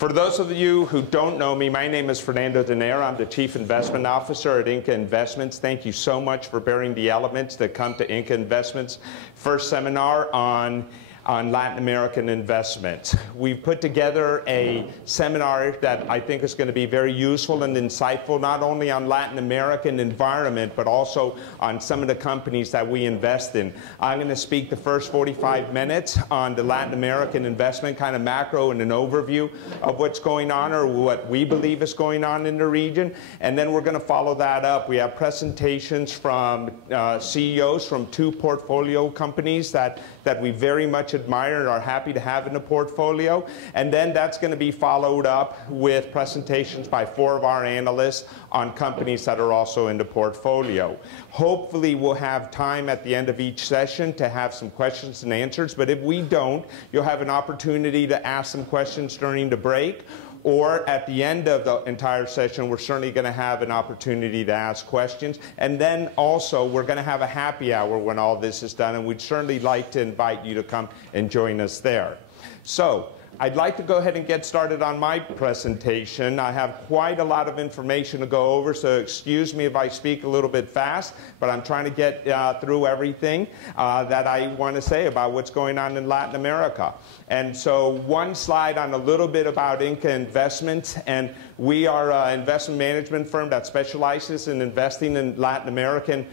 For those of you who don't know me, my name is Fernando Donayre. I'm the Chief Investment Officer at INCA Investments. Thank you so much for bearing the elements that come to INCA Investments' first seminar on Latin American investments. We've put together a seminar that I think is going to be very useful and insightful, not only on Latin American environment, but also on some of the companies that we invest in. I'm going to speak the first 45 minutes on the Latin American investment, kind of macro and an overview of what's going on or what we believe is going on in the region. And then we're going to follow that up. We have presentations from CEOs from 2 portfolio companies that we very much admire and are happy to have in the portfolio. And then that's going to be followed up with presentations by 4 of our analysts on companies that are also in the portfolio. Hopefully we'll have time at the end of each session to have some questions and answers, but if we don't, you'll have an opportunity to ask some questions during the break. Or at the end of the entire session, we're certainly going to have an opportunity to ask questions. And then also, we're going to have a happy hour when all this is done, and we'd certainly like to invite you to come and join us there. So I'd like to go ahead and get started on my presentation. I have quite a lot of information to go over, so excuse me if I speak a little bit fast, but I'm trying to get through everything that I want to say about what's going on in Latin America. And so one slide on a little bit about INCA Investments, and we are an investment management firm that specializes in investing in Latin American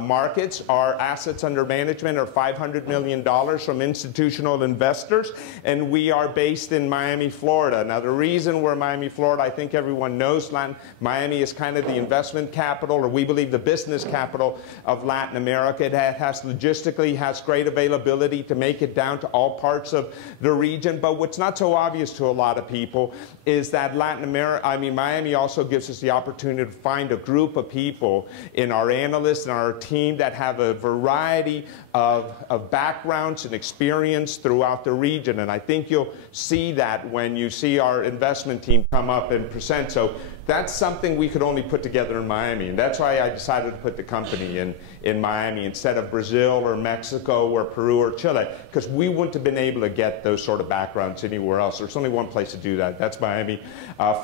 markets. Our assets under management are $500 million from institutional investors, and we are based in Miami, Florida. Now, the reason we're Miami, Florida, I think everyone knows Miami is kind of the investment capital, or we believe the business capital of Latin America. It has logistically has great availability to make it down to all parts of the region. But what's not so obvious to a lot of people is that Miami also gives us the opportunity to find a group of people in our analysts and our team that have a variety of backgrounds and experience throughout the region. And I think you'll see that when you see our investment team come up and present. So that's something we could only put together in Miami. And that's why I decided to put the company in Miami instead of Brazil or Mexico or Peru or Chile, because we wouldn't have been able to get those sort of backgrounds anywhere else. There's only one place to do that. That's Miami,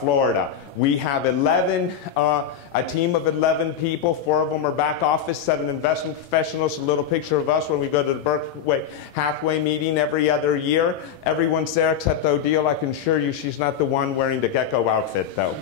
Florida. We have a team of 11 people. 4 of them are back office, 7 investment professionals. A little picture of us when we go to the Berkeley Hathaway meeting every other year. Everyone's there except Odile. I can assure you she's not the one wearing the gecko outfit, though.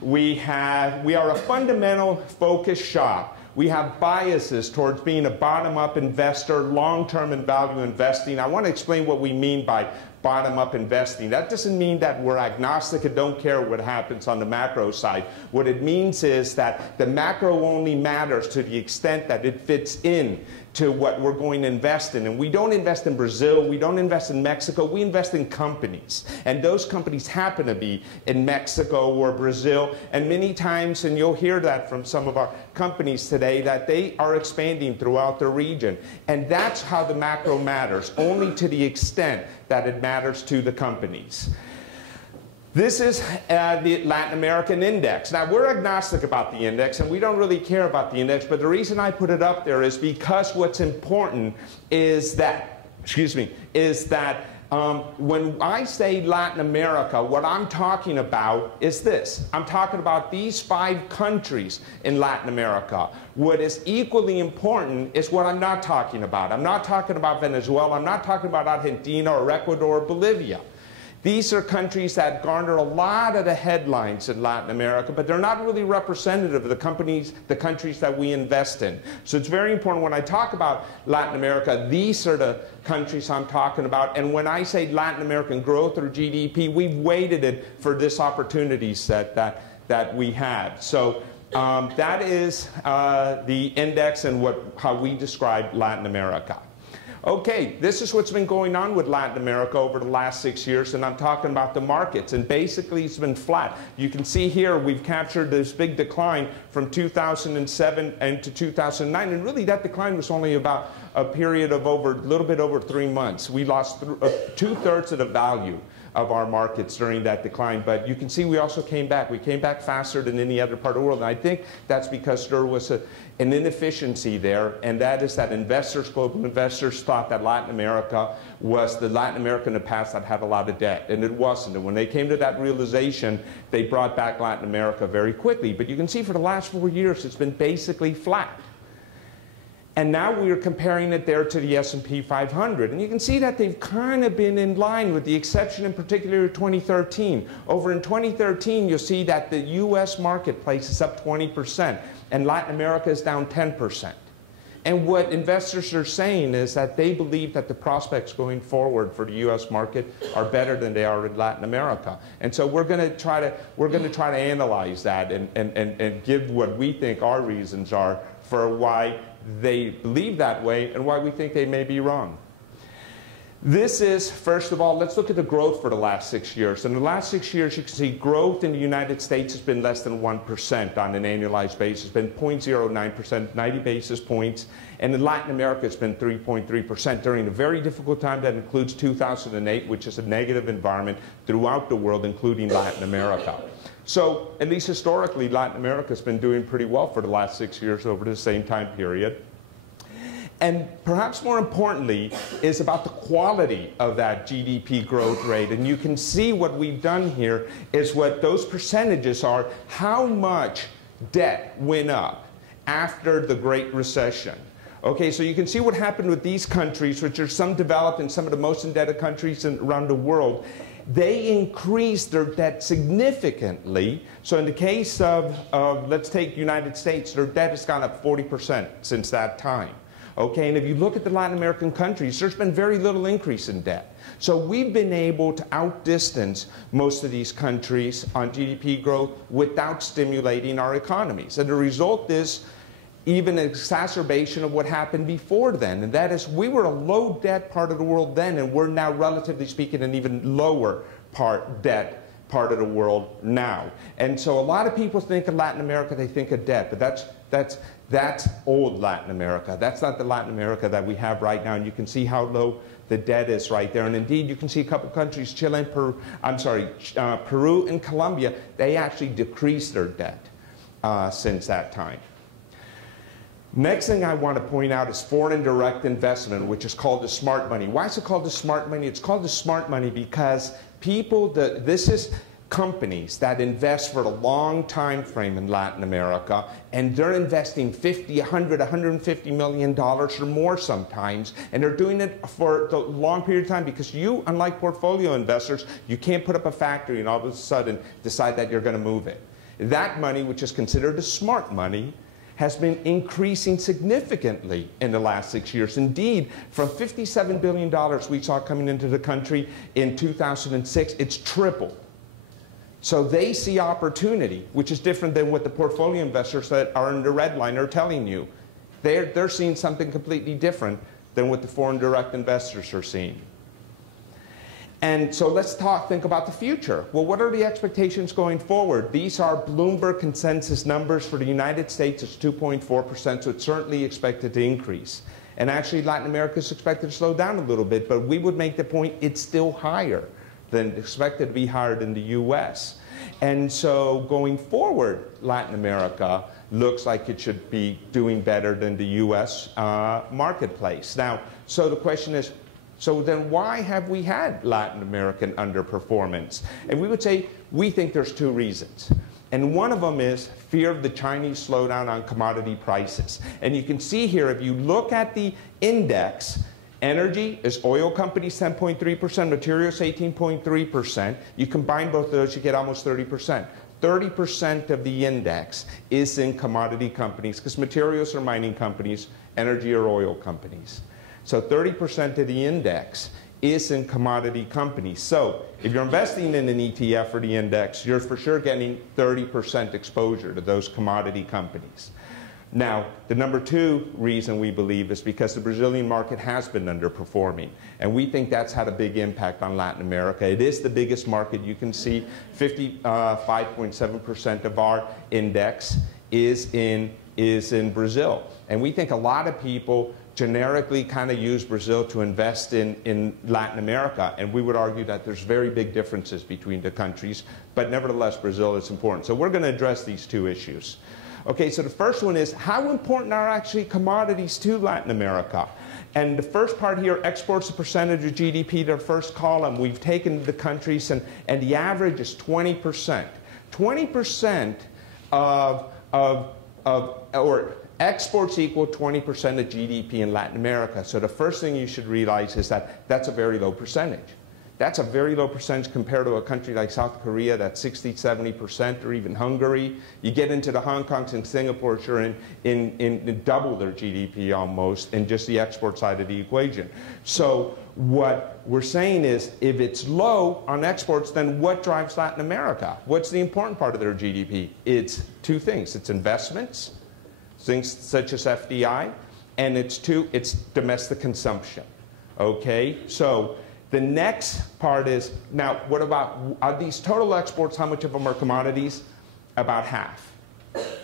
We are a fundamental focused shop. We have biases towards being a bottom-up investor, long-term in value investing. I want to explain what we mean by bottom-up investing. That doesn't mean that we're agnostic and don't care what happens on the macro side. What it means is that the macro only matters to the extent that it fits in to what we're going to invest in. And we don't invest in Brazil, we don't invest in Mexico, we invest in companies. And those companies happen to be in Mexico or Brazil. And many times, and you'll hear that from some of our companies today, that they are expanding throughout the region. And that's how the macro matters, only to the extent that it matters to the companies. This is the Latin American index. Now, we're agnostic about the index, and we don't really care about the index, but the reason I put it up there is because what's important is that, when I say Latin America, what I'm talking about is this. I'm talking about these 5 countries in Latin America. What is equally important is what I'm not talking about. I'm not talking about Venezuela. I'm not talking about Argentina or Ecuador or Bolivia. These are countries that garner a lot of the headlines in Latin America, but they're not really representative of the countries that we invest in. So it's very important when I talk about Latin America, these are the countries I'm talking about. And when I say Latin American growth or GDP, we've weighted it for this opportunity set that we have. So that is the index and how we describe Latin America. Okay, this is what's been going on with Latin America over the last 6 years, and I'm talking about the markets, and basically it's been flat. You can see here we've captured this big decline from 2007 and to 2009, and really that decline was only about a period of a little bit over 3 months. We lost 2/3 of the value of our markets during that decline. But you can see we also came back. We came back faster than any other part of the world. And I think that's because there was an inefficiency there, and that is that investors, global investors, thought that Latin America was the Latin America in the past that had a lot of debt, and it wasn't. And when they came to that realization, they brought back Latin America very quickly. But you can see for the last 4 years, it's been basically flat. And now we are comparing it there to the S&P 500. And you can see that they've kind of been in line, with the exception in particular of 2013. Over in 2013, you'll see that the US marketplace is up 20%, and Latin America is down 10%. And what investors are saying is that they believe that the prospects going forward for the US market are better than they are in Latin America. And so we're going to try to analyze that and give what we think our reasons are for why they believe that way and why we think they may be wrong. This is, first of all, let's look at the growth for the last 6 years. In the last 6 years, you can see growth in the United States has been less than 1% on an annualized basis. It's been 0.09%, 90 basis points. And in Latin America, it's been 3.3% during a very difficult time that includes 2008, which is a negative environment throughout the world, including Latin America. So, at least historically, Latin America has been doing pretty well for the last 6 years over the same time period. And perhaps more importantly is about the quality of that GDP growth rate. And you can see what we've done here is what those percentages are, how much debt went up after the Great Recession. Okay, so you can see what happened with these countries, which are some developed and some of the most indebted countries around the world. They increased their debt significantly. So in the case of let's take United States, their debt has gone up 40% since that time. Okay, and if you look at the Latin American countries, there's been very little increase in debt. So we've been able to outdistance most of these countries on GDP growth without stimulating our economies. And the result is even an exacerbation of what happened before then. And that is, we were a low debt part of the world then, and we're now, relatively speaking, an even lower debt part of the world now. And so a lot of people think of Latin America, they think of debt, but that's old Latin America. That's not the Latin America that we have right now. And you can see how low the debt is right there. And indeed, you can see a couple countries, Chile and Peru and Colombia, they actually decreased their debt since that time. Next thing I want to point out is foreign direct investment, which is called the smart money. Why is it called the smart money? It's called the smart money because this is companies that invest for a long time frame in Latin America, and they're investing $50, $100, $150 million or more sometimes, and they're doing it for a long period of time because you, unlike portfolio investors, you can't put up a factory and all of a sudden decide that you're going to move it. That money, which is considered the smart money, has been increasing significantly in the last 6 years. Indeed, from $57 billion we saw coming into the country in 2006, it's tripled. So they see opportunity, which is different than what the portfolio investors that are in the red line are telling you. They're seeing something completely different than what the foreign direct investors are seeing. And so let's think about the future. Well, what are the expectations going forward? These are Bloomberg consensus numbers for the United States. It's 2.4%, so it's certainly expected to increase. And actually, Latin America is expected to slow down a little bit, but we would make the point it's still higher than expected to be higher than the US. And so going forward, Latin America looks like it should be doing better than the US marketplace. Now, so the question is, so then why have we had Latin American underperformance? And we would say, we think there's two reasons. And one of them is fear of the Chinese slowdown on commodity prices. And you can see here, if you look at the index, energy is oil companies 10.3%, materials 18.3%. You combine both of those, you get almost 30%. 30% of the index is in commodity companies, because materials are mining companies, energy are oil companies. So 30% of the index is in commodity companies. So if you're investing in an ETF or the index, you're for sure getting 30% exposure to those commodity companies. Now, the number two reason we believe is because the Brazilian market has been underperforming. And we think that's had a big impact on Latin America. It is the biggest market. You can see 55.7% of our index is in Brazil. And we think a lot of people generically kind of use Brazil to invest in Latin America, and we would argue that there's very big differences between the countries, but nevertheless Brazil is important. So we're going to address these two issues. Okay, so the first one is, how important are actually commodities to Latin America? And the first part here, exports a percentage of GDP, the first column, we've taken the countries, and the average is 20%. 20% or exports equal 20% of GDP in Latin America. So the first thing you should realize is that that's a very low percentage. That's a very low percentage compared to a country like South Korea that's 60, 70%, or even Hungary. You get into the Hong Kongs and Singapores, you're in double their GDP almost in just the export side of the equation. So what we're saying is, if it's low on exports, then what drives Latin America? What's the important part of their GDP? It's two things. It's investments, things such as FDI, and it's domestic consumption. Okay, so the next part is, now what about these total exports, how much of them are commodities? About half.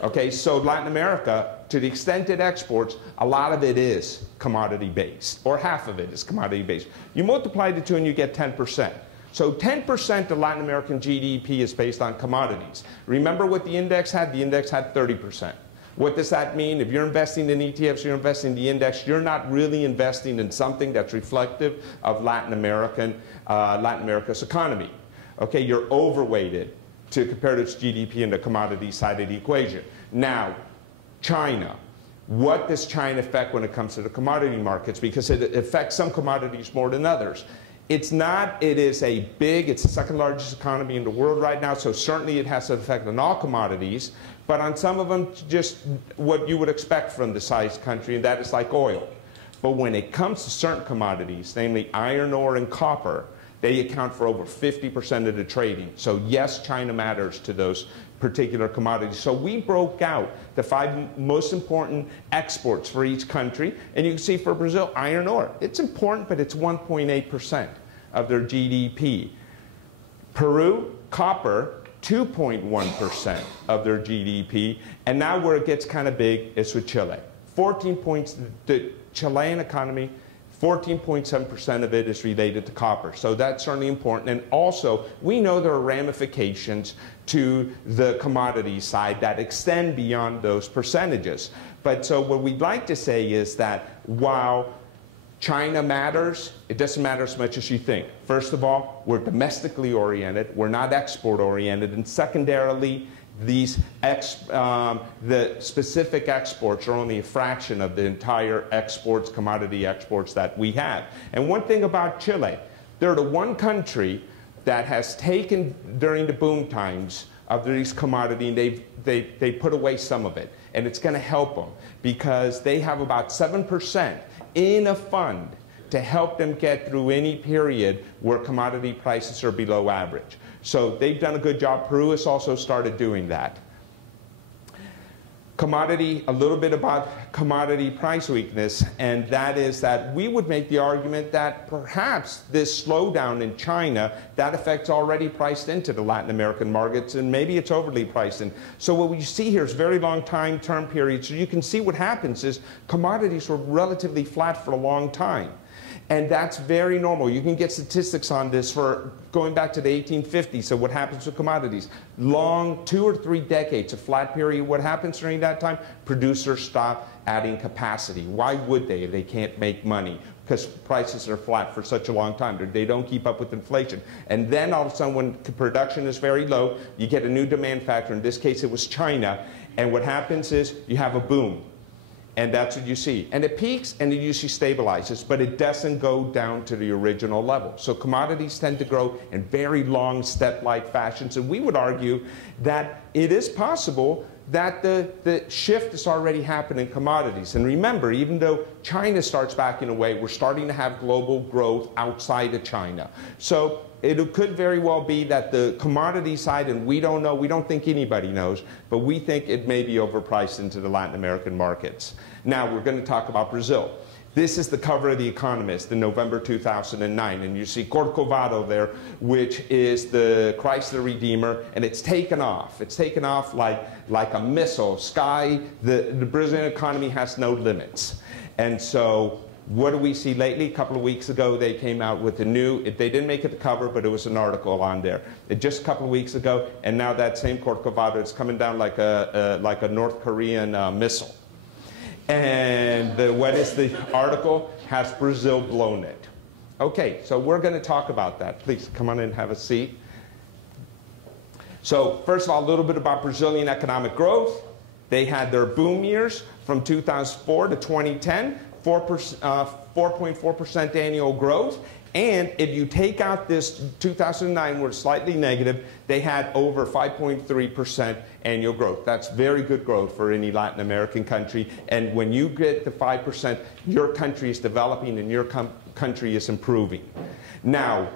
Okay, so Latin America, to the extent it exports, a lot of it is commodity based, or half of it is commodity based. You multiply the two and you get 10%. So 10% of Latin American GDP is based on commodities. Remember what the index had? The index had 30%. What does that mean? If you're investing in ETFs, you're investing in the index, you're not really investing in something that's reflective of Latin America's economy. Okay, you're overweighted to compare to its GDP in the commodity side of the equation. Now, China. What does China affect when it comes to the commodity markets? Because it affects some commodities more than others. It's the second largest economy in the world right now, so certainly it has an effect on all commodities, but on some of them, just what you would expect from the size country, and that is like oil. But when it comes to certain commodities, namely iron ore and copper, they account for over 50% of the trading. So yes, China matters to those particular commodities. So we broke out the 5 most important exports for each country. And you can see for Brazil, iron ore. It's important, but it's 1.8% of their GDP. Peru, copper, 2.1% of their GDP. And now where it gets kind of big is with Chile. 14 points, the Chilean economy, 14.7% of it is related to copper. So that's certainly important. And also, we know there are ramifications to the commodity side that extend beyond those percentages. But so what we'd like to say is that while China matters, it doesn't matter as much as you think. First of all, we're domestically oriented. We're not export oriented. And secondarily, the specific exports are only a fraction of the entire exports, commodity exports that we have. And one thing about Chile, they're the one country that has taken, during the boom times of these commodities, and they put away some of it. And it's going to help them because they have about 7% in a fund to help them get through any period where commodity prices are below average. So they've done a good job. Peru has also started doing that. A little bit about commodity price weakness, and that is that we would make the argument that perhaps this slowdown in China, that effect's already priced into the Latin American markets, and maybe it's overly priced in. So what we see here is very long term periods. So you can see what happens is commodities were relatively flat for a long time. And that's very normal. You can get statistics on this for going back to the 1850s. So what happens with commodities? Long 2 or 3 decades, a flat period. What happens during that time? Producers stop adding capacity. Why would they if they can't make money? Because prices are flat for such a long time. They don't keep up with inflation. And then all of a sudden, when production is very low, you get a new demand factor. In this case, it was China. And what happens is you have a boom. And that's what you see. And it peaks and it usually stabilizes, but it doesn't go down to the original level. So commodities tend to grow in very long step-like fashions. And we would argue that it is possible that the shift has already happened in commodities. And remember, even though China starts backing away, we're starting to have global growth outside of China. So it could very well be that the commodity side, and we don't know, we don't think anybody knows, but we think it may be overpriced into the Latin American markets. Now, we're going to talk about Brazil. This is the cover of the Economist in November 2009, and you see Corcovado there, which is the Chrysler Redeemer, and it's taken off. It's taken off like a missile. The Brazilian economy has no limits. And so what do we see lately? A couple of weeks ago, they came out with a new, they didn't make it the cover, but it was an article on there. Just a couple of weeks ago, and now that same Corcovado is coming down like a North Korean missile. And what is the article? Has Brazil blown it? Okay, so we're going to talk about that. Please come on in and have a seat. So first of all, a little bit about Brazilian economic growth. They had their boom years from 2004 to 2010, 4.4% annual growth. And if you take out this 2009, where it's slightly negative, they had over 5.3% annual growth. That's very good growth for any Latin American country. And when you get to 5%, your country is developing and your country is improving. Now,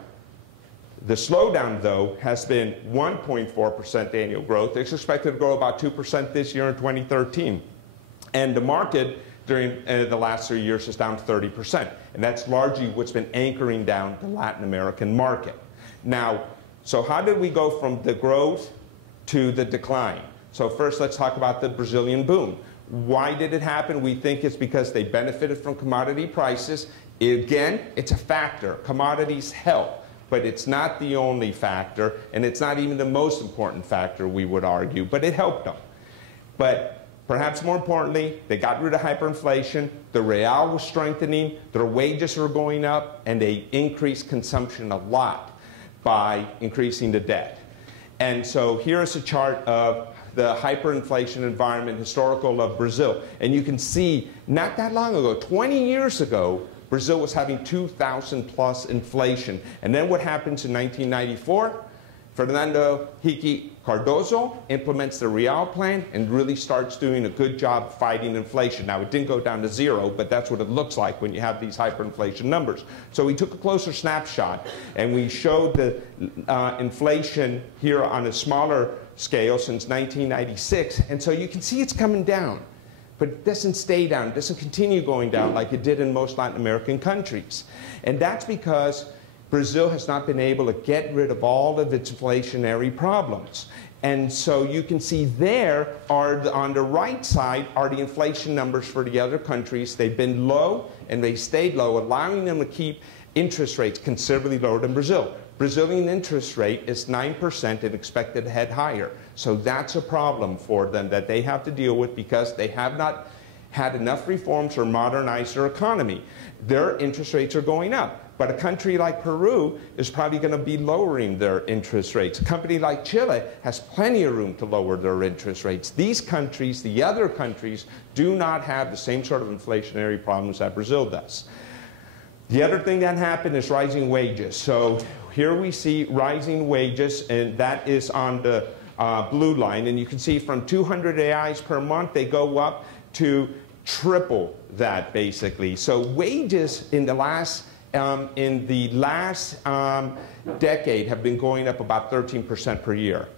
the slowdown, though, has been 1.4% annual growth. It's expected to grow about 2% this year in 2013. And the market during the last 3 years is down 30%. And that's largely what's been anchoring down the Latin American market. Now, so how did we go from the growth to the decline? So first, let's talk about the Brazilian boom. Why did it happen? We think it's because they benefited from commodity prices. Again, it's a factor. Commodities help, but it's not the only factor, and it's not even the most important factor, we would argue, but it helped them. But perhaps more importantly, they got rid of hyperinflation, the real was strengthening, their wages were going up, and they increased consumption a lot by increasing the debt. And so here's a chart of the hyperinflation environment, historical of Brazil. And you can see, not that long ago, 20 years ago, Brazil was having 2,000 plus inflation. And then what happens in 1994? Fernando Cardoso implements the Real Plan and really starts doing a good job fighting inflation. Now, it didn't go down to zero, but that's what it looks like when you have these hyperinflation numbers. So we took a closer snapshot, and we showed the inflation here on a smaller scale since 1996. And so you can see it's coming down, but it doesn't stay down. It doesn't continue going down like it did in most Latin American countries. And that's because Brazil has not been able to get rid of all of its inflationary problems. And so you can see there are, on the right side, are the inflation numbers for the other countries. They've been low, and they stayed low, allowing them to keep interest rates considerably lower than Brazil. Brazilian interest rate is 9% and expected to head higher. So that's a problem for them that they have to deal with because they have not had enough reforms or modernized their economy. Their interest rates are going up. But a country like Peru is probably going to be lowering their interest rates. A company like Chile has plenty of room to lower their interest rates. These countries, the other countries, do not have the same sort of inflationary problems that Brazil does. The other thing that happened is rising wages. So here we see rising wages, and that is on the blue line. And you can see from 200 reais per month, they go up to triple that, basically. So wages in the last decade have been going up about 13% per year.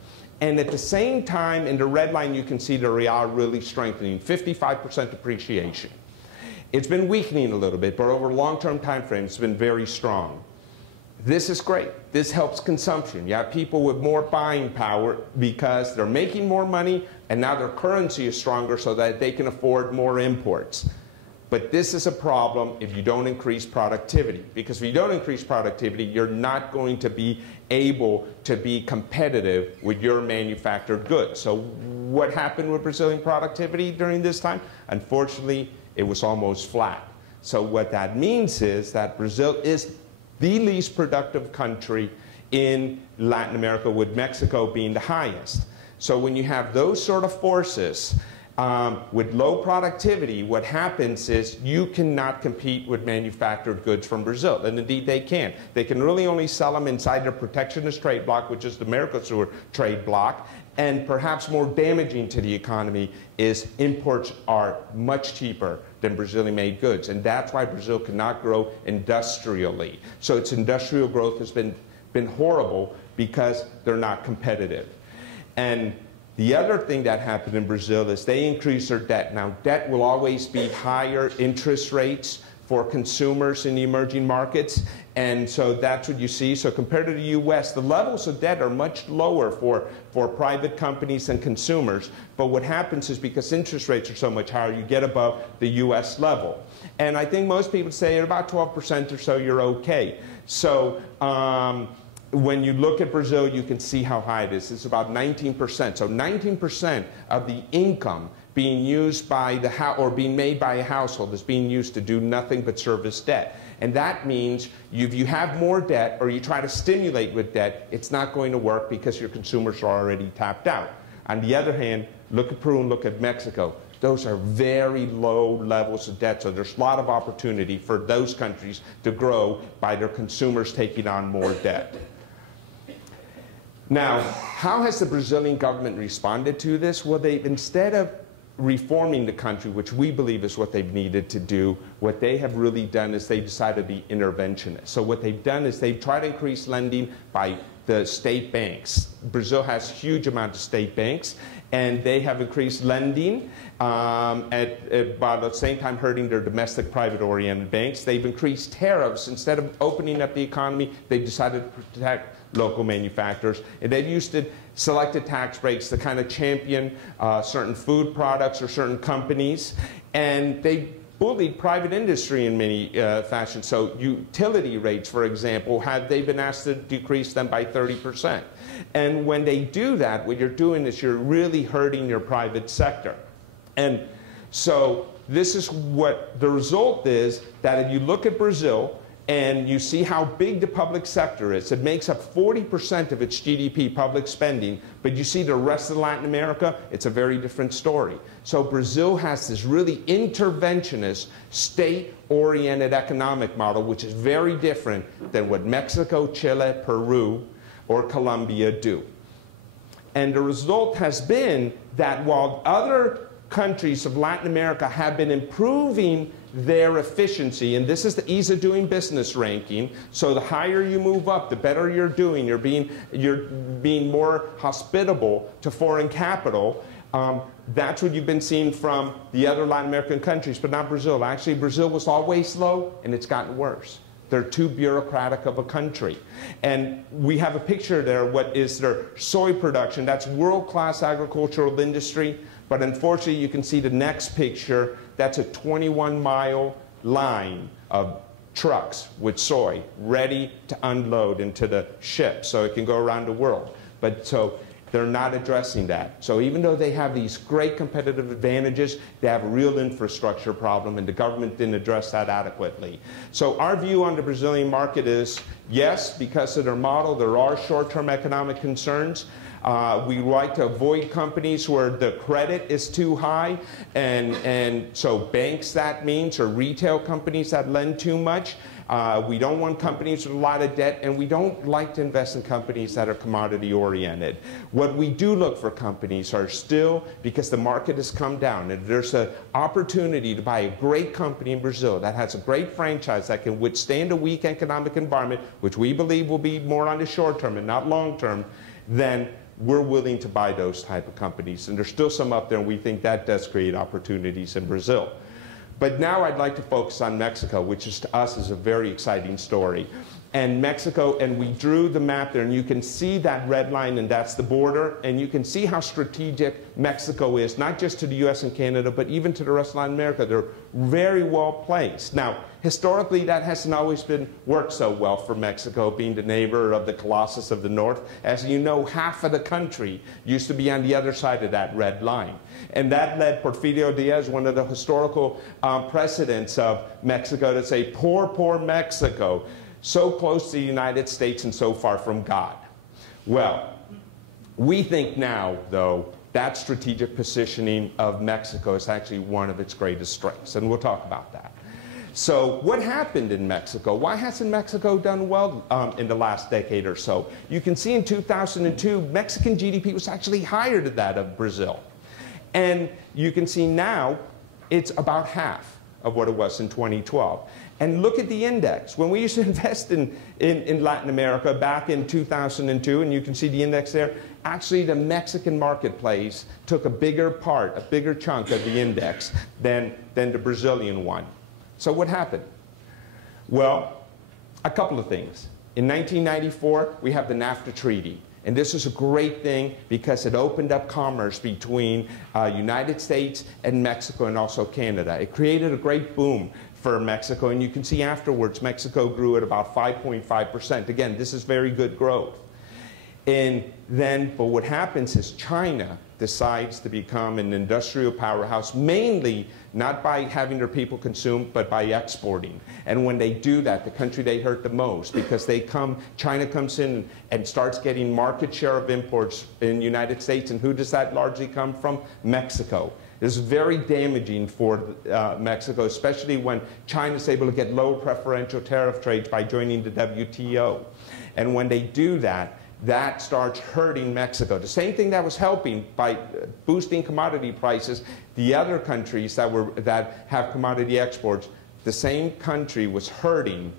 And at the same time, in the red line, you can see the real really strengthening, 55% appreciation. It's been weakening a little bit, but over long-term time frames, it's been very strong. This is great. This helps consumption. You have people with more buying power because they're making more money, and now their currency is stronger so that they can afford more imports. But this is a problem if you don't increase productivity. Because if you don't increase productivity, you're not going to be able to be competitive with your manufactured goods. So what happened with Brazilian productivity during this time? Unfortunately, it was almost flat. So what that means is that Brazil is the least productive country in Latin America, with Mexico being the highest. So when you have those sort of forces, with low productivity, what happens is you cannot compete with manufactured goods from Brazil. And indeed, they can. They can really only sell them inside their protectionist trade bloc, which is the Mercosur trade bloc. And perhaps more damaging to the economy is imports are much cheaper than Brazilian-made goods. And that's why Brazil cannot grow industrially. So its industrial growth has been horrible because they're not competitive. And the other thing that happened in Brazil is they increased their debt. Now, debt will always be higher interest rates for consumers in the emerging markets. And so that's what you see. So compared to the US, the levels of debt are much lower for private companies and consumers. But what happens is because interest rates are so much higher, you get above the US level. And I think most people say at about 12% or so, you're okay. So when you look at Brazil, you can see how high it is. It's about 19%. So 19% of the income being used by the or being made by a household is being used to do nothing but service debt. And that means if you have more debt or you try to stimulate with debt, it's not going to work because your consumers are already tapped out. On the other hand, look at Peru and look at Mexico. Those are very low levels of debt, so there's a lot of opportunity for those countries to grow by their consumers taking on more debt. Now, how has the Brazilian government responded to this? Well, instead of reforming the country, which we believe is what they've needed to do, what they have really done is they decided to be interventionists. So what they've done is they've tried to increase lending by the state banks. Brazil has huge amounts of state banks, and they have increased lending by the same time hurting their domestic private-oriented banks. They've increased tariffs. Instead of opening up the economy, they've decided to protect local manufacturers. And they've used selected tax breaks to kind of champion certain food products or certain companies. And they bullied private industry in many fashions. So utility rates, for example, they've been asked to decrease them by 30%. And when they do that, what you're doing is you're really hurting your private sector. And so this is what the result is, that if you look at Brazil, and you see how big the public sector is. It makes up 40% of its GDP, public spending. But you see the rest of Latin America, it's a very different story. So Brazil has this really interventionist, state-oriented economic model, which is very different than what Mexico, Chile, Peru, or Colombia do. And the result has been that while other countries of Latin America have been improving their efficiency, and this is the ease of doing business ranking, so the higher you move up, the better you're doing, you're being more hospitable to foreign capital. That's what you've been seeing from the other Latin American countries, but not Brazil. Actually, Brazil was always slow, and it's gotten worse. They're too bureaucratic of a country. And we have a picture there, what is their soy production. That's world-class agricultural industry. But unfortunately, you can see the next picture. That's a 21-mile line of trucks with soy ready to unload into the ship so it can go around the world. But so they're not addressing that. So even though they have these great competitive advantages, they have a real infrastructure problem, and the government didn't address that adequately. So our view on the Brazilian market is, yes, because of their model, there are short-term economic concerns. We like to avoid companies where the credit is too high, and so banks, that means, or retail companies that lend too much. We don't want companies with a lot of debt, and we don't like to invest in companies that are commodity-oriented. What we do look for companies are still, because the market has come down, and there's an opportunity to buy a great company in Brazil that has a great franchise that can withstand a weak economic environment, which we believe will be more on the short term and not long term, then we're willing to buy those type of companies. And there's still some up there, and we think that does create opportunities in Brazil. But now I'd like to focus on Mexico, which is, to us, is a very exciting story. And Mexico, and we drew the map there, and you can see that red line, and that's the border. And you can see how strategic Mexico is, not just to the US and Canada, but even to the rest of Latin America. They're very well placed. Now, historically, that hasn't always worked so well for Mexico, being the neighbor of the Colossus of the North. As you know, half of the country used to be on the other side of that red line. And that led Porfirio Diaz, one of the historical presidents of Mexico, to say, poor, poor Mexico, so close to the United States and so far from God. Well, we think now, though, that strategic positioning of Mexico is actually one of its greatest strengths, and we'll talk about that. So what happened in Mexico? Why hasn't Mexico done well in the last decade or so? You can see in 2002, Mexican GDP was actually higher than that of Brazil. And you can see now it's about half of what it was in 2012. And look at the index. When we used to invest in Latin America back in 2002, and you can see the index there, actually the Mexican marketplace took a bigger part, a bigger chunk of the index than the Brazilian one. So what happened? Well, a couple of things. In 1994, we have the NAFTA Treaty. And this is a great thing because it opened up commerce between United States and Mexico and also Canada. It created a great boom for Mexico, and you can see afterwards Mexico grew at about 5.5%. Again, this is very good growth. And then, but what happens is China decides to become an industrial powerhouse, mainly not by having their people consume, but by exporting. And when they do that, the country they hurt the most, because China comes in and starts getting market share of imports in the United States, and who does that largely come from? Mexico. This is very damaging for Mexico, especially when China is able to get lower preferential tariff trades by joining the WTO. And when they do that, that starts hurting Mexico. The same thing that was helping by boosting commodity prices, the other countries that have commodity exports, the same country was hurting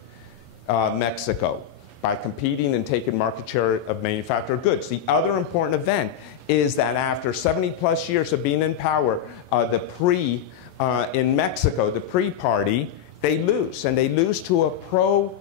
Mexico by competing and taking market share of manufactured goods. The other important event is that after 70+ years of being in power, in Mexico, the PRI party, they lose. And they lose to a pro-business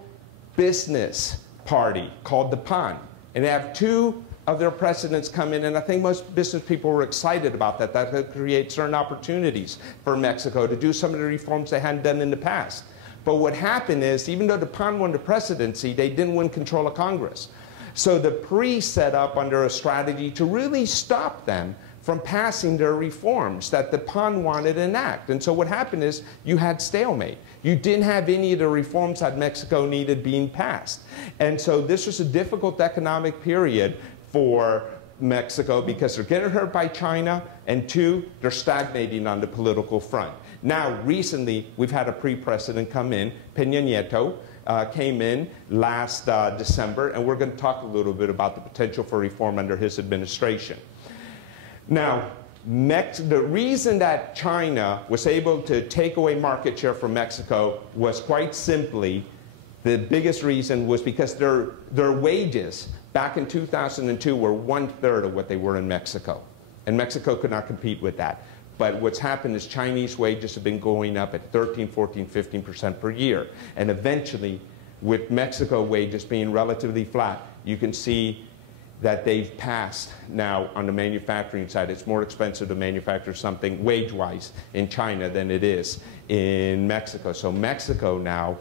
party called the PAN. And they have two of their presidents come in, and I think most business people were excited about that. That could create certain opportunities for Mexico to do some of the reforms they hadn't done in the past. But what happened is, even though the PAN won the presidency, they didn't win control of Congress. So the PRI set up under a strategy to really stop them from passing their reforms that the PAN wanted to enact. And so what happened is you had stalemate. You didn't have any of the reforms that Mexico needed being passed. And so this was a difficult economic period for Mexico because they're getting hurt by China, and two, they're stagnating on the political front. Now, recently, we've had a pre-president come in, Peña Nieto, came in last December, and we're going to talk a little bit about the potential for reform under his administration. Now, the reason that China was able to take away market share from Mexico was quite simply, the biggest reason was because their wages back in 2002 were 1/3 of what they were in Mexico. And Mexico could not compete with that. But what's happened is Chinese wages have been going up at 13, 14, 15% per year. And eventually, with Mexico wages being relatively flat, you can see that they've passed now on the manufacturing side. It's more expensive to manufacture something wage-wise in China than it is in Mexico. So Mexico now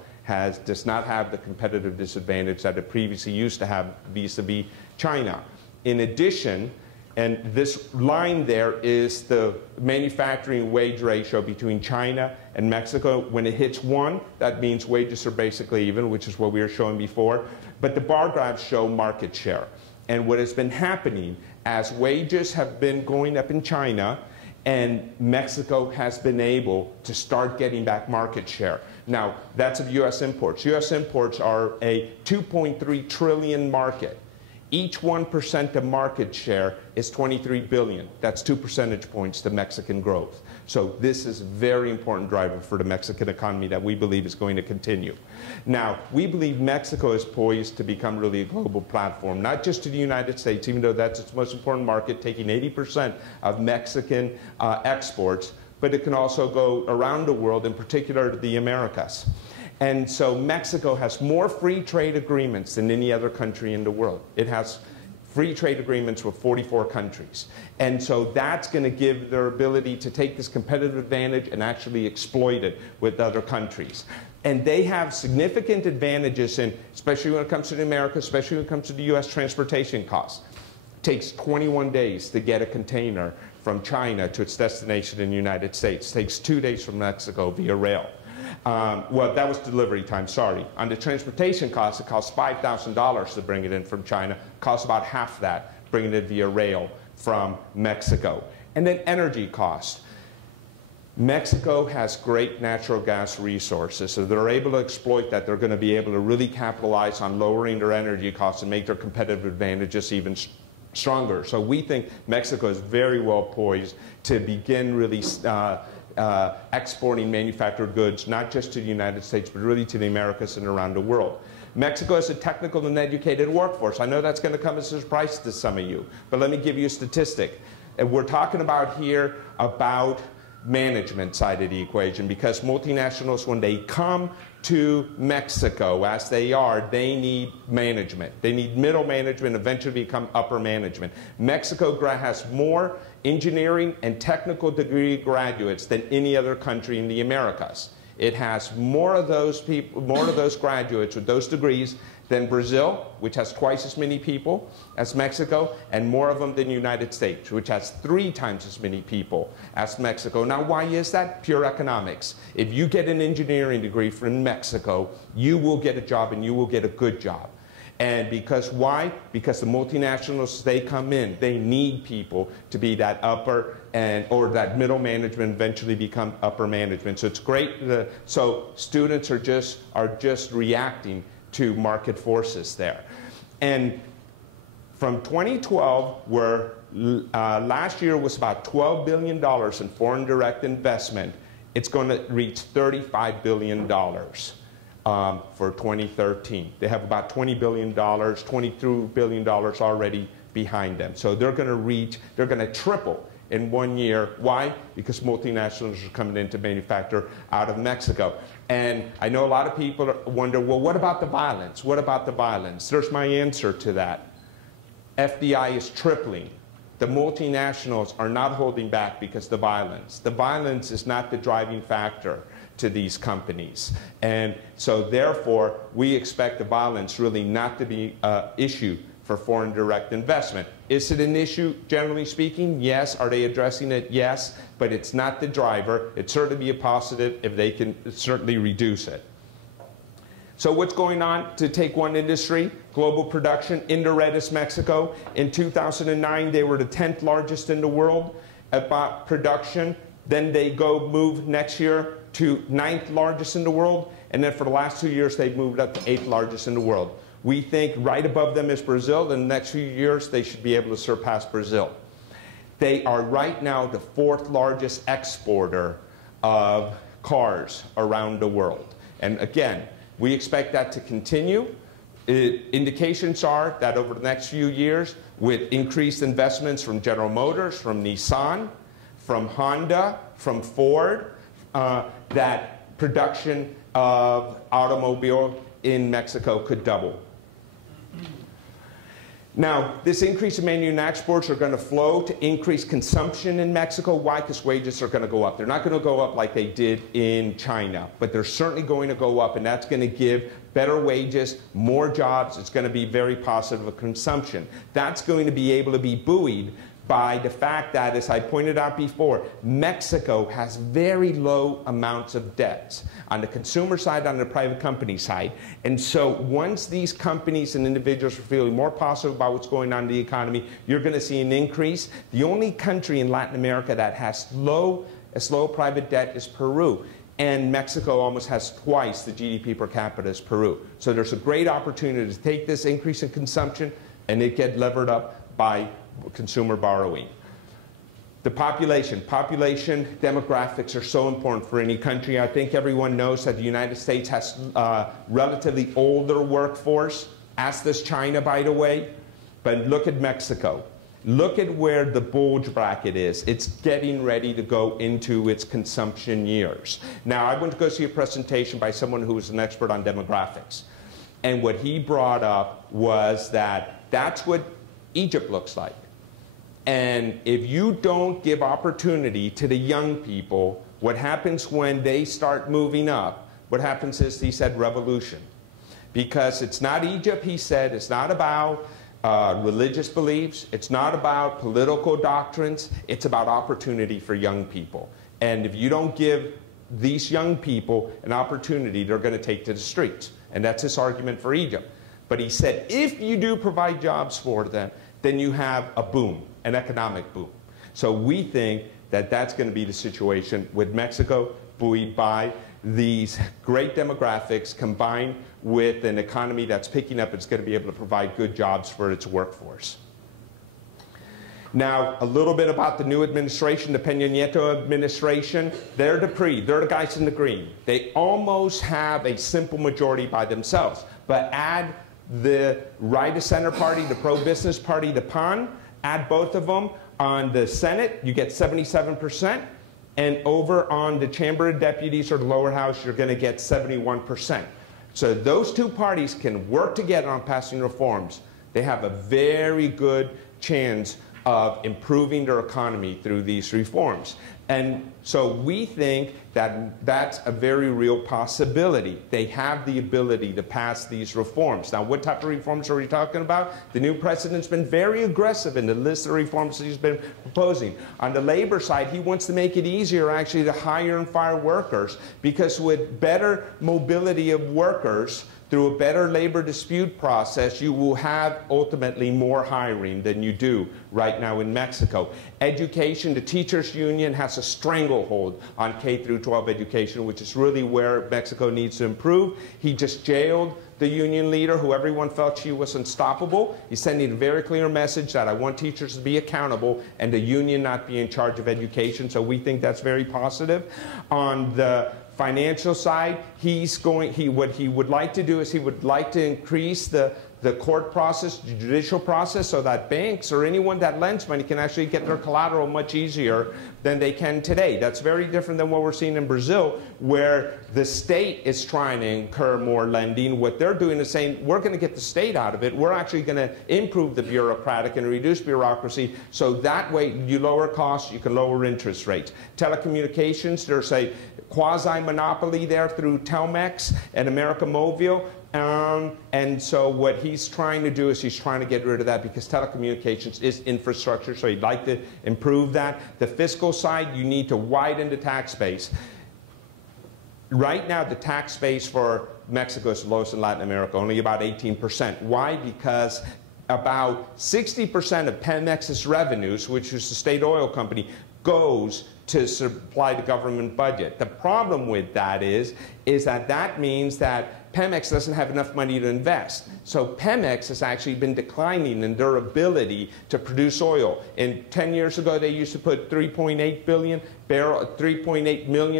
does not have the competitive disadvantage that it previously used to have vis-a-vis China. In addition, and this line there is the manufacturing wage ratio between China and Mexico. When it hits 1, that means wages are basically even, which is what we were showing before. But the bar graphs show market share. And what has been happening as wages have been going up in China, and Mexico has been able to start getting back market share. Now, that's of U.S. imports. U.S. imports are a 2.3 trillion market. Each 1% of market share is 23 billion. That's 2 percentage points to Mexican growth. So this is a very important driver for the Mexican economy that we believe is going to continue. Now, we believe Mexico is poised to become really a global platform, not just to the United States, even though that's its most important market, taking 80% of Mexican exports, but it can also go around the world, in particular to the Americas. And so Mexico has more free trade agreements than any other country in the world. It has free trade agreements with 44 countries. And so that's going to give their ability to take this competitive advantage and actually exploit it with other countries. And they have significant advantages in, especially when it comes to the Americas, especially when it comes to the U.S. transportation costs. It takes 21 days to get a container from China to its destination in the United States. It takes 2 days from Mexico via rail. Well, that was delivery time, sorry. On the transportation costs, it costs $5,000 to bring it in from China. It costs about half that, bringing it via rail from Mexico. And then energy costs. Mexico has great natural gas resources, so they're able to exploit that. They're going to be able to really capitalize on lowering their energy costs and make their competitive advantages even stronger. So we think Mexico is very well poised to begin really exporting manufactured goods, not just to the United States, but really to the Americas and around the world. Mexico has a technical and educated workforce. I know that's going to come as a surprise to some of you, but let me give you a statistic. And we're talking about here about management side of the equation, because multinationals, when they come to Mexico, as they are, they need management. They need middle management, eventually become upper management. Mexico has more engineering and technical degree graduates than any other country in the Americas. It has more of those people, more of those graduates with those degrees than Brazil, which has twice as many people as Mexico, and more of them than the United States, which has 3 times as many people as Mexico. Now, why is that? Pure economics. If you get an engineering degree from Mexico, you will get a job, and you will get a good job. And because why? Because the multinationals, they come in, they need people to be that upper or that middle management, eventually become upper management. So it's great. So students are just reacting to market forces there. And from 2012, where last year was about $12 billion in foreign direct investment, it's going to reach $35 billion for 2013. They have about $20 billion, $22 billion already behind them. So they're going to triple in 1 year. Why? Because multinationals are coming in to manufacture out of Mexico. And I know a lot of people wonder, well, what about the violence? What about the violence? There's my answer to that. FDI is tripling. The multinationals are not holding back because of the violence. The violence is not the driving factor to these companies. And so therefore, we expect the violence really not to be an issue for foreign direct investment. Is it an issue, generally speaking? Yes. Are they addressing it? Yes. But it's not the driver. It'd certainly be a positive if they can certainly reduce it. So what's going on to take one industry? Global production. In the red is Mexico. In 2009, they were the 10th largest in the world about production. Then they move next year to 9th largest in the world. And then for the last 2 years, they've moved up to 8th largest in the world. We think right above them is Brazil. In the next few years, they should be able to surpass Brazil. They are right now the 4th largest exporter of cars around the world. And again, we expect that to continue. Indications are that over the next few years, with increased investments from General Motors, from Nissan, from Honda, from Ford, that production of automobile in Mexico could double. Now, this increase in manufacturing exports are going to flow to increase consumption in Mexico. Why? Because wages are going to go up. They're not going to go up like they did in China, but they're certainly going to go up, and that's going to give better wages, more jobs. It's going to be very positive for consumption. That's going to be able to be buoyed by the fact that, as I pointed out before, Mexico has very low amounts of debts on the consumer side, on the private company side. And so once these companies and individuals are feeling more positive about what's going on in the economy, you're going to see an increase. The only country in Latin America that has as low private debt is Peru. And Mexico almost has twice the GDP per capita as Peru. So there's a great opportunity to take this increase in consumption and it get levered up by consumer borrowing. The population demographics are so important for any country. I think everyone knows that the United States has a relatively older workforce, as does China, by the way. But look at Mexico. Look at where the bulge bracket is. It's getting ready to go into its consumption years. Now, I went to go see a presentation by someone who was an expert on demographics. And what he brought up was that that's what Egypt looks like. And if you don't give opportunity to the young people, what happens when they start moving up, what happens is, he said, revolution. Because it's not Egypt, he said, it's not about religious beliefs, it's not about political doctrines, it's about opportunity for young people. And if you don't give these young people an opportunity, they're going to take to the streets. And that's his argument for Egypt. But he said, if you do provide jobs for them, then you have a boom, an economic boom. So we think that that's going to be the situation with Mexico, buoyed by these great demographics combined with an economy that's picking up. It's going to be able to provide good jobs for its workforce. Now, a little bit about the new administration, the Peña Nieto administration. They're the guys in the green. They almost have a simple majority by themselves. But add the right-of-center party, the pro-business party, the PAN, add both of them on the Senate, you get 77%. And over on the Chamber of Deputies or the lower house, you're going to get 71%. So those two parties can work together on passing reforms. They have a very good chance of improving their economy through these reforms. And so we think that that's a very real possibility. They have the ability to pass these reforms. Now, what type of reforms are we talking about? The new president's been very aggressive in the list of reforms that he's been proposing. On the labor side, he wants to make it easier actually to hire and fire workers, because with better mobility of workers, through a better labor dispute process, you will have ultimately more hiring than you do right now in Mexico. Education, the teachers union has a stranglehold on K through 12 education, which is really where Mexico needs to improve. He just jailed the union leader, who everyone felt she was unstoppable. He's sending a very clear message that I want teachers to be accountable and the union not be in charge of education. So we think that's very positive. On the financial side, what he would like to do is he would like to increase the court process, the judicial process, so that banks or anyone that lends money can actually get their collateral much easier than they can today. That's very different than what we're seeing in Brazil, where the state is trying to incur more lending. What they're doing is saying, we're going to get the state out of it. We're actually going to improve the bureaucratic and reduce bureaucracy, so that way you lower costs, you can lower interest rates. Telecommunications, there's a quasi-monopoly there through Telmex and América Móvil. And so what he's trying to do is he's trying to get rid of that, because telecommunications is infrastructure, so he'd like to improve that. The fiscal side, you need to widen the tax base. Right now, the tax base for Mexico is the lowest in Latin America, only about 18%. Why? Because about 60% of Pemex's revenues, which is the state oil company, goes to supply the government budget. The problem with that is that means that Pemex doesn't have enough money to invest. So Pemex has actually been declining in their ability to produce oil. And 10 years ago, they used to put 3.8 million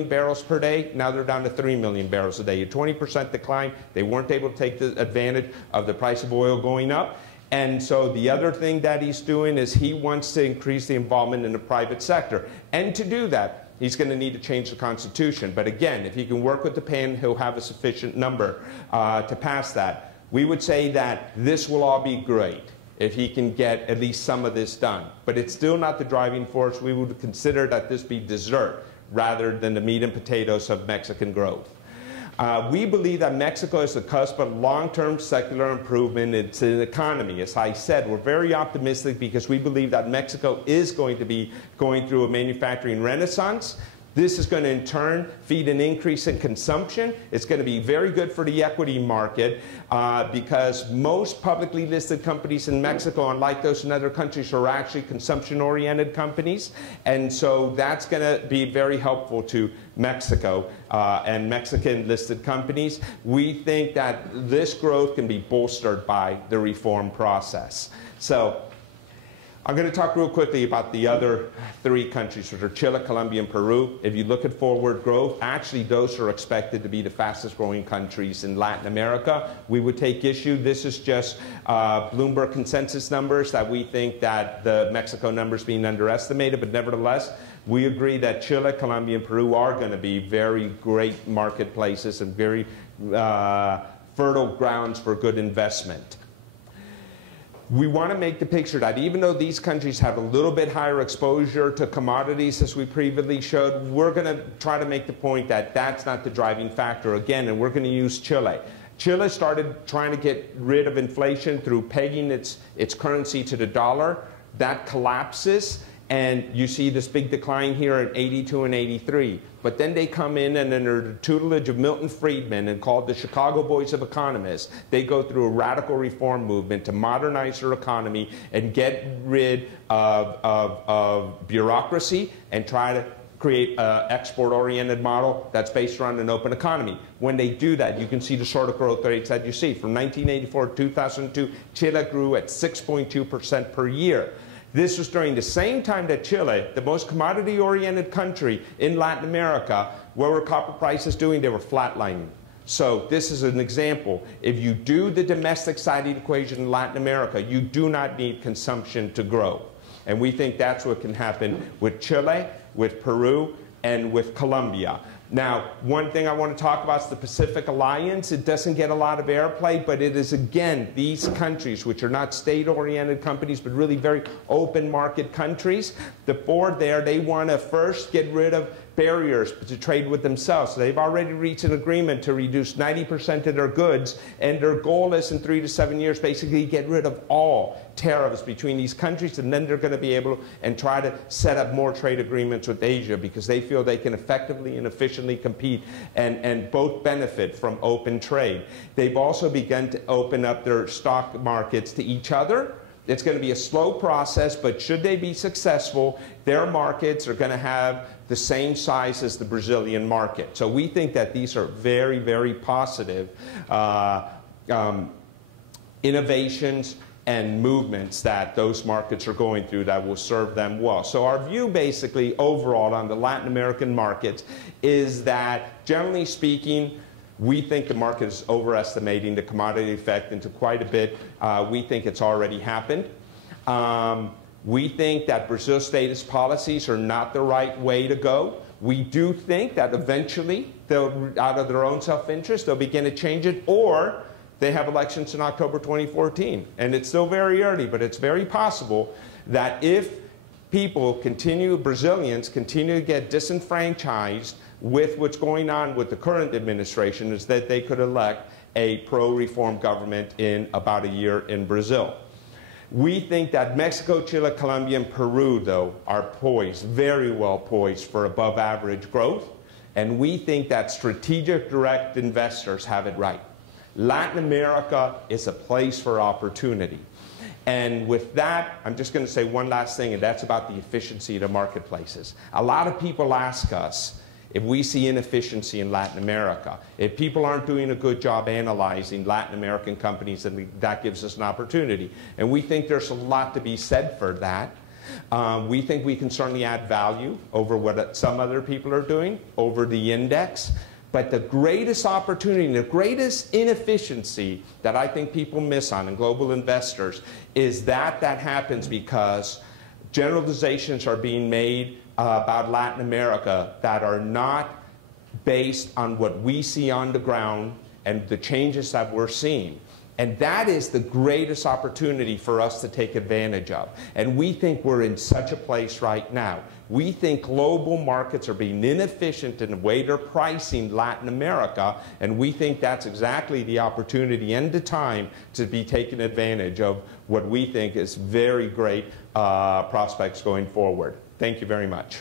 barrels per day. Now they're down to 3 million barrels a day. A 20% decline. They weren't able to take the advantage of the price of oil going up. And so the other thing that he's doing is he wants to increase the involvement in the private sector. And to do that, he's going to need to change the Constitution. But again, if he can work with the PAN, he'll have a sufficient number to pass that. We would say that this will all be great if he can get at least some of this done. But it's still not the driving force. We would consider that this be dessert rather than the meat and potatoes of Mexican growth. We believe that Mexico is the cusp of long-term secular improvement in its economy. As I said, we're very optimistic because we believe that Mexico is going to be going through a manufacturing renaissance. This is going to, in turn, feed an increase in consumption. It's going to be very good for the equity market because most publicly listed companies in Mexico, unlike those in other countries, are actually consumption-oriented companies. And so that's going to be very helpful to Mexico and Mexican-listed companies. We think that this growth can be bolstered by the reform process. So I'm going to talk real quickly about the other three countries, which are Chile, Colombia, and Peru. If you look at forward growth, actually those are expected to be the fastest growing countries in Latin America. We would take issue. This is just Bloomberg consensus numbers that we think that the Mexico numbers being underestimated, but nevertheless, we agree that Chile, Colombia, and Peru are going to be very great marketplaces and very fertile grounds for good investment. We want to make the picture that even though these countries have a little bit higher exposure to commodities, as we previously showed, we're going to try to make the point that that's not the driving factor again, and we're going to use Chile. Chile started trying to get rid of inflation through pegging its currency to the dollar. That collapses, and you see this big decline here in 82 and 83. But then they come in and under the tutelage of Milton Friedman and called the Chicago Boys of Economists, they go through a radical reform movement to modernize their economy and get rid of bureaucracy and try to create an export-oriented model that's based around an open economy. When they do that, you can see the sort of growth rates that you see. From 1984 to 2002, Chile grew at 6.2% per year. This was during the same time that Chile, the most commodity-oriented country in Latin America, what were copper prices doing? They were flatlining. So this is an example. If you do the domestic side of the equation in Latin America, you do not need consumption to grow. And we think that's what can happen with Chile, with Peru, and with Colombia. Now, one thing I want to talk about is the Pacific Alliance. It doesn't get a lot of airplay, but it is, again, these countries, which are not state-oriented companies, but really very open market countries. The four there, they want to first get rid of barriers to trade with themselves. So they've already reached an agreement to reduce 90% of their goods, and their goal is in 3 to 7 years basically get rid of all tariffs between these countries, and then they're going to be able to and try to set up more trade agreements with Asia because they feel they can effectively and efficiently compete and both benefit from open trade. They've also begun to open up their stock markets to each other. It's going to be a slow process, but should they be successful, their markets are going to have the same size as the Brazilian market. So we think that these are very, very positive innovations and movements that those markets are going through that will serve them well. So our view basically overall on the Latin American markets is that, generally speaking, we think the market is overestimating the commodity effect into quite a bit. We think it's already happened. We think that Brazil's status policies are not the right way to go. We do think that eventually, they'll, out of their own self-interest, they'll begin to change it, or they have elections in October 2014. And it's still very early, but it's very possible that if people continue, Brazilians continue to get disenfranchised with what's going on with the current administration, is that they could elect a pro-reform government in about a year in Brazil. We think that Mexico, Chile, Colombia, and Peru, though, are poised, very well poised for above average growth. And we think that strategic direct investors have it right. Latin America is a place for opportunity. And with that, I'm just going to say one last thing, and that's about the efficiency of the marketplaces. A lot of people ask us if we see inefficiency in Latin America, if people aren't doing a good job analyzing Latin American companies, then that gives us an opportunity. And we think there's a lot to be said for that. We think we can certainly add value over what some other people are doing, over the index. But the greatest opportunity, the greatest inefficiency that I think people miss on, and global investors, is that happens because generalizations are being made about Latin America that are not based on what we see on the ground and the changes that we're seeing. And that is the greatest opportunity for us to take advantage of. And we think we're in such a place right now. We think global markets are being inefficient in the way they're pricing Latin America, and we think that's exactly the opportunity and the time to be taking advantage of what we think is very great prospects going forward. Thank you very much.